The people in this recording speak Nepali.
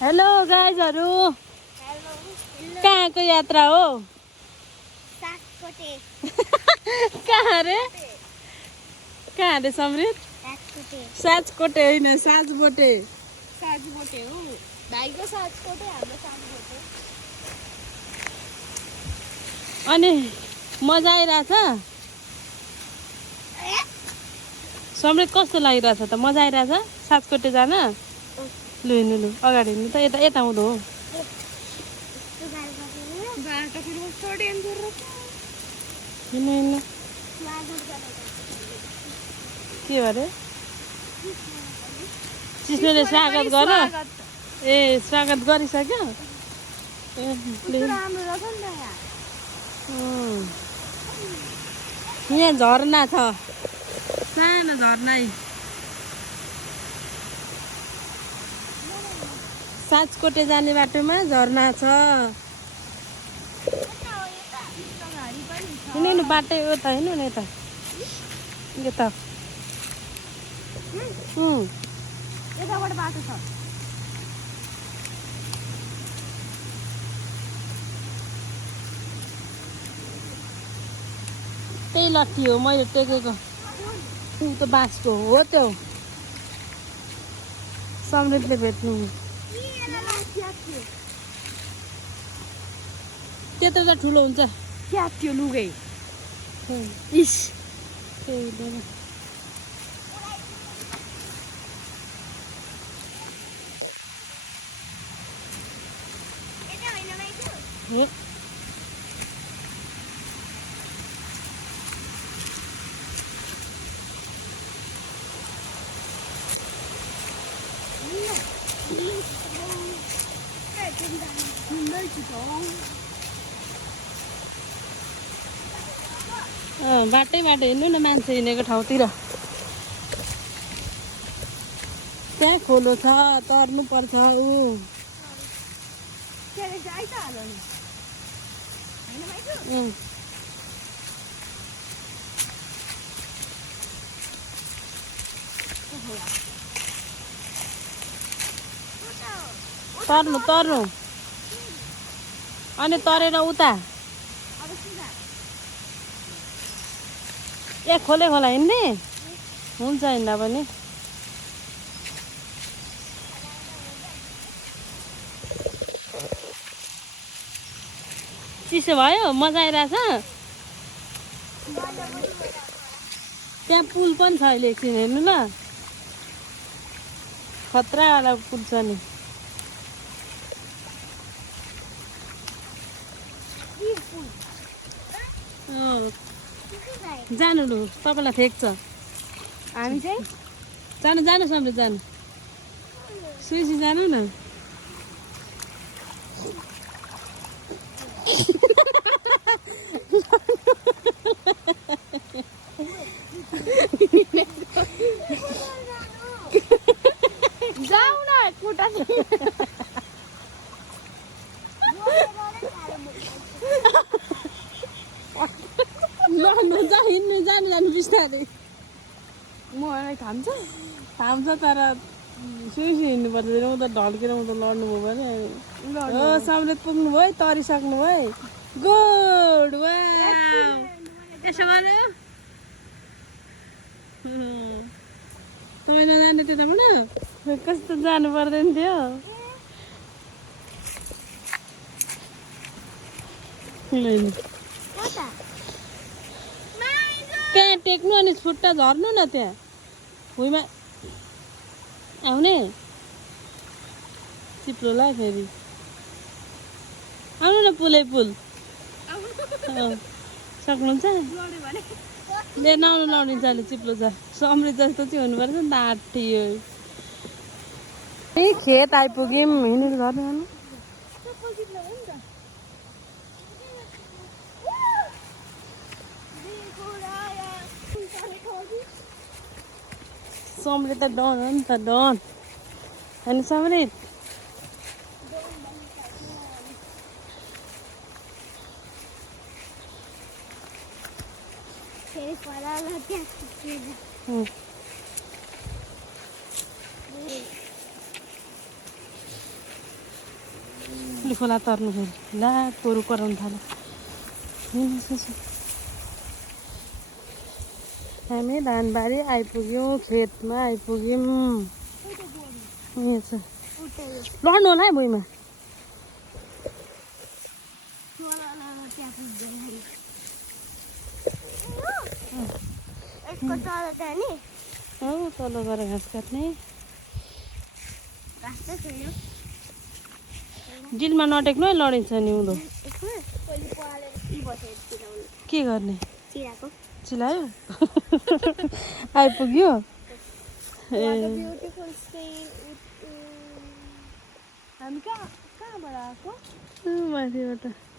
हेलो गाइजहरु कहाँको यात्रा हो कहाँ रे समृद्ध साँचकोटे होइन साँचबोटे हो भाइको साँचकोटे हाम्रो साँचकोटे अनि मजा आइरहेछ समृद्ध कस्तो लागिरहेछ त मजा आइरहेछ साँचकोटे जान लु हिँड्नु लु अगाडि हिँड्नु त यता यता आउँदो हो हिँड्नु हिँड्नु के अरे चिस्नुले स्वागत गर ए स्वागत गरिसक्यो यहाँ झरना छ सानो झरना साँचकोटे जाने बाटोमा झरना छ हिँड्नु बाटो यता हिँड्नु न यता यता यताबाट बाटो छ त्यही लट्ठी हो मैले टेकेको ऊ त बाँसको हो त्यो समृद्धले भेट्नु त्यत्रो त ठुलो हुन्छ क्या त्यो लुगै इस बाटै बाटो हिँड्नु न मान्छे हिँडेको ठाउँतिर त्यहाँ खोलो छ तर्नु पर्छ ऊ तर्नु तर्नु अनि तरेर उता ए खोले खोला हिँड्ने हुन्छ हिँड्दा पनि चिसो भयो मजा आइरहेछ त्यहाँ पुल पनि छ अहिले एकछिन हेर्नु ल खतरावाला पुल छ नि जानु लु तपाईँलाई ठेक्छ हामी चाहिँ जानु जानु समृद्ध जानु सुइसी जानु न जाऊ न खुट्टा हिँड्नु जानु जानु बिस्तारै मलाई थाम्छ थाम्छ तर सुइसी हिँड्नुपर्छ ऊ त ढल्केर ऊ त लड्नु भयो भने हो समृद्ध पुग्नु भयो तरिसक्नु भयो गुड वाउ यसो गर्नु तपाईँ नजाने त्यताबाट कस्तो जानु पर्दैन थियो त्यहाँ टेक्नु अनि छुट्टा झर्नु न त्यहाँ भुइँमा आउने चिप्लोलाई फेरि आउनु न पुलै पुल सक्नुहुन्छ ले नआउनु लाउने जाले चिप्लो छ समृद्ध जस्तो चाहिँ हुनुपर्छ नि त आँटियो ए खेत आइपुग्यौँ हिँडेर गर्नु गर्नु समृद्ध त डन हो नि त डन होइन समृद्ध चिप्ली खोला तर्नु फेरि ला कोरू कराउनु थाल्यो हामी धानबारी आइपुग्यौँ खेतमा आइपुग्यौँ यहाँ छ लड्नु होला है भुइँमा हौ तल गएर घाँस काट्ने डिलमा नटेक्नु है लडिन्छ नि उँधो के गर्ने चिलायो आइपुग्यो हामी कहाँबाट आएको माथिबाट